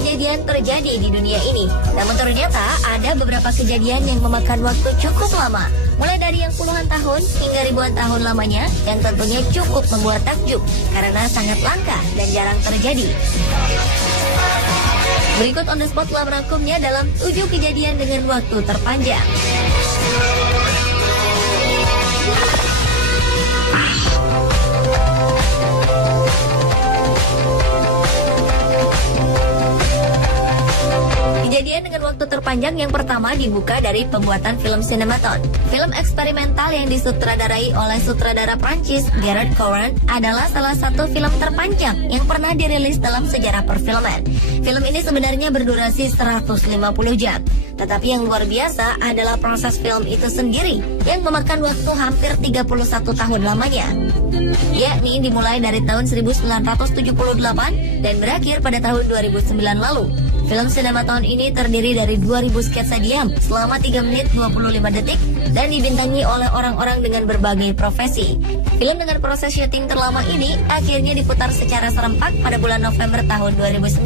kejadian terjadi di dunia ini. Namun ternyata ada beberapa kejadian yang memakan waktu cukup lama, mulai dari yang puluhan tahun hingga ribuan tahun lamanya, yang tentunya cukup membuat takjub karena sangat langka dan jarang terjadi. Berikut on the spot telah merangkumnya dalam 7 kejadian dengan waktu terpanjang. Kejadian dengan waktu terpanjang yang pertama dibuka dari pembuatan film Cinematon. Film eksperimental yang disutradarai oleh sutradara Prancis Gerard Coran adalah salah satu film terpanjang yang pernah dirilis dalam sejarah perfilman. Film ini sebenarnya berdurasi 150 jam. Tetapi yang luar biasa adalah proses film itu sendiri yang memakan waktu hampir 31 tahun lamanya. Yakni dimulai dari tahun 1978 dan berakhir pada tahun 2009 lalu. Film Cinematon ini terdiri dari 2000 sketsa diam selama 3 menit 25 detik dan dibintangi oleh orang-orang dengan berbagai profesi. Film dengan proses syuting terlama ini akhirnya diputar secara serempak pada bulan November tahun 2009.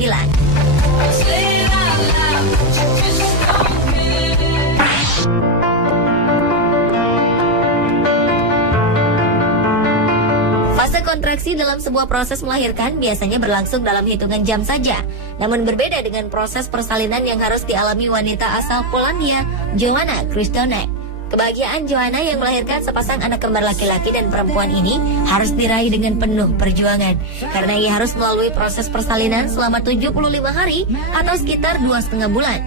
Fase kontraksi dalam sebuah proses melahirkan biasanya berlangsung dalam hitungan jam saja. Namun berbeda dengan proses persalinan yang harus dialami wanita asal Polandia, Joanna Krzysztonek. Kebahagiaan Joanna yang melahirkan sepasang anak kembar laki-laki dan perempuan ini harus diraih dengan penuh perjuangan. Karena ia harus melalui proses persalinan selama 75 hari atau sekitar 2,5 bulan.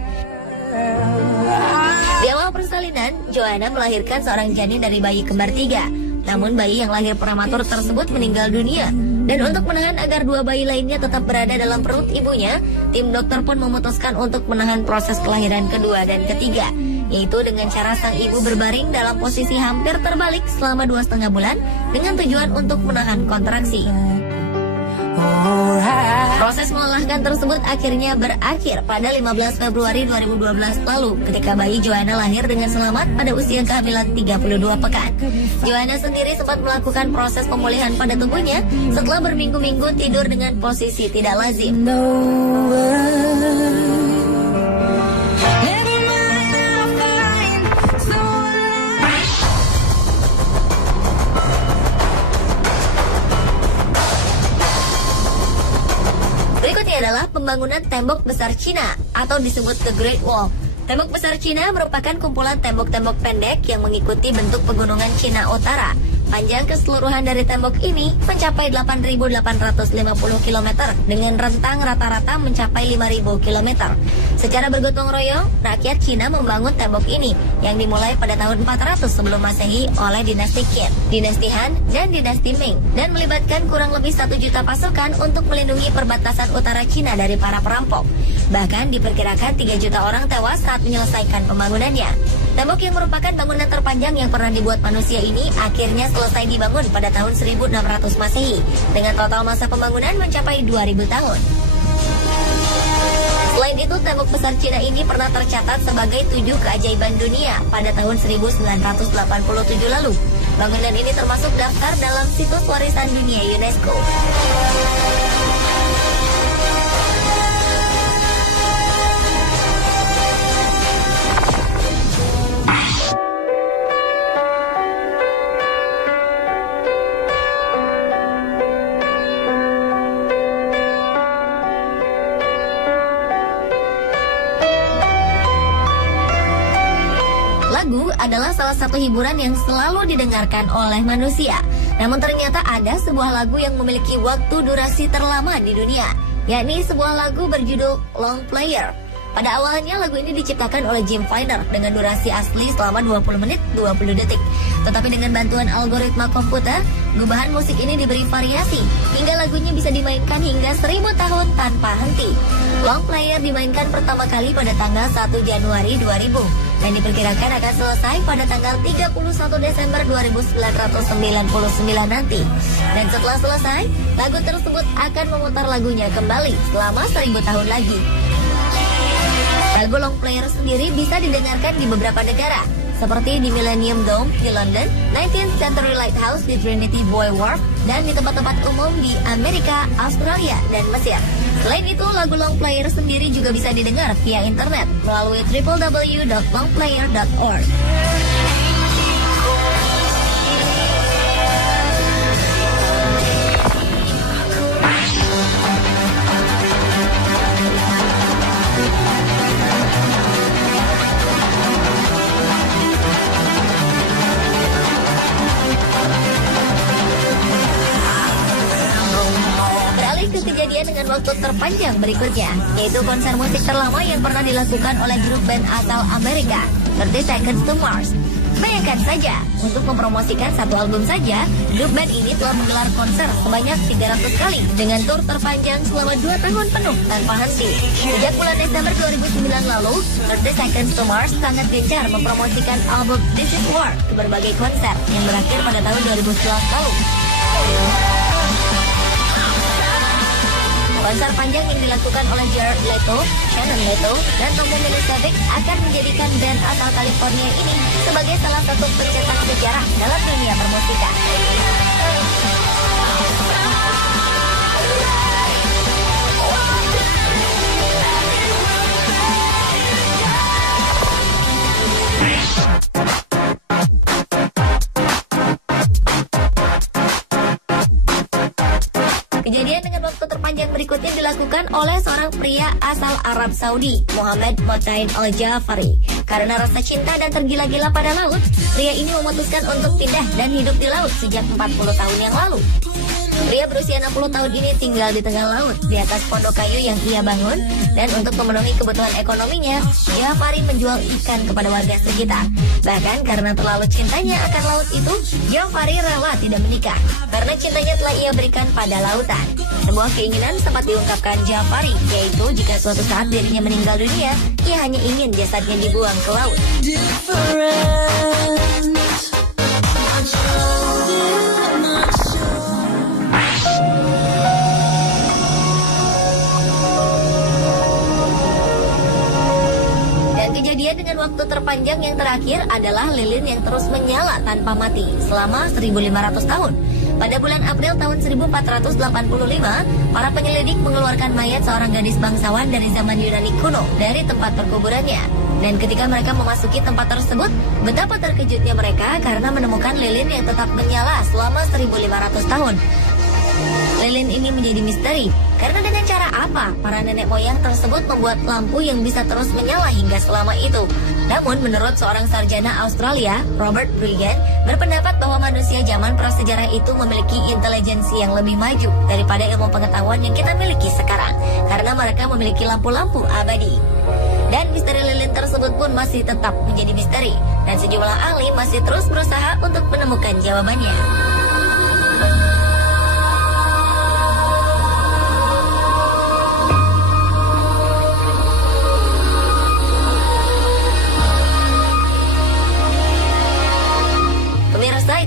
Di awal persalinan, Joanna melahirkan seorang janin dari bayi kembar 3. Namun bayi yang lahir prematur tersebut meninggal dunia. Dan untuk menahan agar 2 bayi lainnya tetap berada dalam perut ibunya, tim dokter pun memutuskan untuk menahan proses kelahiran kedua dan ketiga, yaitu dengan cara sang ibu berbaring dalam posisi hampir terbalik selama 2,5 bulan dengan tujuan untuk menahan kontraksi. Proses melelahkan tersebut akhirnya berakhir pada 15 Februari 2012 lalu ketika bayi Joanna lahir dengan selamat pada usia kehamilan 32 pekan. Joanna sendiri sempat melakukan proses pemulihan pada tubuhnya setelah berminggu-minggu tidur dengan posisi tidak lazim. Berikutnya adalah pembangunan tembok besar Cina atau disebut The Great Wall. Tembok besar Cina merupakan kumpulan tembok-tembok pendek yang mengikuti bentuk pegunungan Cina Utara. Panjang keseluruhan dari tembok ini mencapai 8.850 km dengan rentang rata-rata mencapai 5.000 km. Secara bergotong royong, rakyat Cina membangun tembok ini yang dimulai pada tahun 400 sebelum Masehi oleh dinasti Qin, dinasti Han, dan dinasti Ming, dan melibatkan kurang lebih 1 juta pasukan untuk melindungi perbatasan utara Cina dari para perampok. Bahkan diperkirakan 3 juta orang tewas saat menyelesaikan pembangunannya. Tembok yang merupakan bangunan terpanjang yang pernah dibuat manusia ini akhirnya selesai dibangun pada tahun 1600 Masehi dengan total masa pembangunan mencapai 2000 tahun. Selain itu, tembok besar Cina ini pernah tercatat sebagai 7 keajaiban dunia pada tahun 1987 lalu. Bangunan ini termasuk daftar dalam situs warisan dunia UNESCO. Lagu adalah salah satu hiburan yang selalu didengarkan oleh manusia. Namun ternyata ada sebuah lagu yang memiliki waktu durasi terlama di dunia, yakni sebuah lagu berjudul Long Player. Pada awalnya lagu ini diciptakan oleh Jim Viner dengan durasi asli selama 20 menit 20 detik. Tetapi dengan bantuan algoritma komputer, gubahan musik ini diberi variasi hingga lagunya bisa dimainkan hingga 1000 tahun tanpa henti. Long Player dimainkan pertama kali pada tanggal 1 Januari 2000 dan diperkirakan akan selesai pada tanggal 31 Desember 1999 nanti. Dan setelah selesai, lagu tersebut akan memutar lagunya kembali selama 1000 tahun lagi. Lagu long player sendiri bisa didengarkan di beberapa negara, seperti di Millennium Dome di London, 19th Century Lighthouse di Trinity Buoy Wharf, dan di tempat-tempat umum di Amerika, Australia, dan Mesir. Selain itu, lagu long player sendiri juga bisa didengar via internet melalui www.longplayer.org. Ke kejadian dengan waktu terpanjang berikutnya, yaitu konser musik terlama yang pernah dilakukan oleh grup band asal Amerika, 30 Seconds to Mars. Bayangkan saja, untuk mempromosikan satu album saja, grup band ini telah menggelar konser sebanyak 300 kali dengan tur terpanjang selama 2 tahun penuh tanpa henti. Sejak bulan Desember 2009 lalu, 30 Seconds to Mars sangat gencar mempromosikan album This Is War ke berbagai konser yang berakhir pada tahun 2011 lalu. Konser panjang yang dilakukan oleh Jared Leto, Shannon Leto, dan Tommy Milicevic akan menjadikan band asal California ini sebagai salah satu pencetak sejarah dalam dunia permusikan. Kejadian dengan waktu terpanjang berikutnya dilakukan oleh seorang pria asal Arab Saudi, Mohammed Motain Al-Jafari. Karena rasa cinta dan tergila-gila pada laut, pria ini memutuskan untuk pindah dan hidup di laut sejak 40 tahun yang lalu. Pria berusia 60 tahun ini tinggal di tengah laut, di atas pondok kayu yang ia bangun, dan untuk memenuhi kebutuhan ekonominya, Jafari menjual ikan kepada warga sekitar. Bahkan karena terlalu cintanya akan laut itu, Jafari rela tidak menikah, karena cintanya telah ia berikan pada lautan. Sebuah keinginan sempat diungkapkan Jafari, yaitu jika suatu saat dirinya meninggal dunia, ia hanya ingin jasadnya dibuang ke laut. Kejadian dengan waktu terpanjang yang terakhir adalah lilin yang terus menyala tanpa mati selama 1500 tahun. Pada bulan April tahun 1485, para penyelidik mengeluarkan mayat seorang gadis bangsawan dari zaman Yunani kuno dari tempat perkuburannya. Dan ketika mereka memasuki tempat tersebut, betapa terkejutnya mereka karena menemukan lilin yang tetap menyala selama 1500 tahun. Lilin ini menjadi misteri, karena dengan cara apa para nenek moyang tersebut membuat lampu yang bisa terus menyala hingga selama itu. Namun menurut seorang sarjana Australia, Robert Bregan, berpendapat bahwa manusia zaman prasejarah itu memiliki intelijensi yang lebih maju daripada ilmu pengetahuan yang kita miliki sekarang, karena mereka memiliki lampu-lampu abadi. Dan misteri lilin tersebut pun masih tetap menjadi misteri, dan sejumlah ahli masih terus berusaha untuk menemukan jawabannya.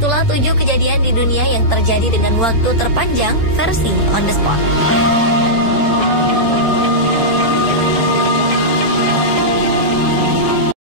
Itulah 7 kejadian di dunia yang terjadi dengan waktu terpanjang versi On The Spot.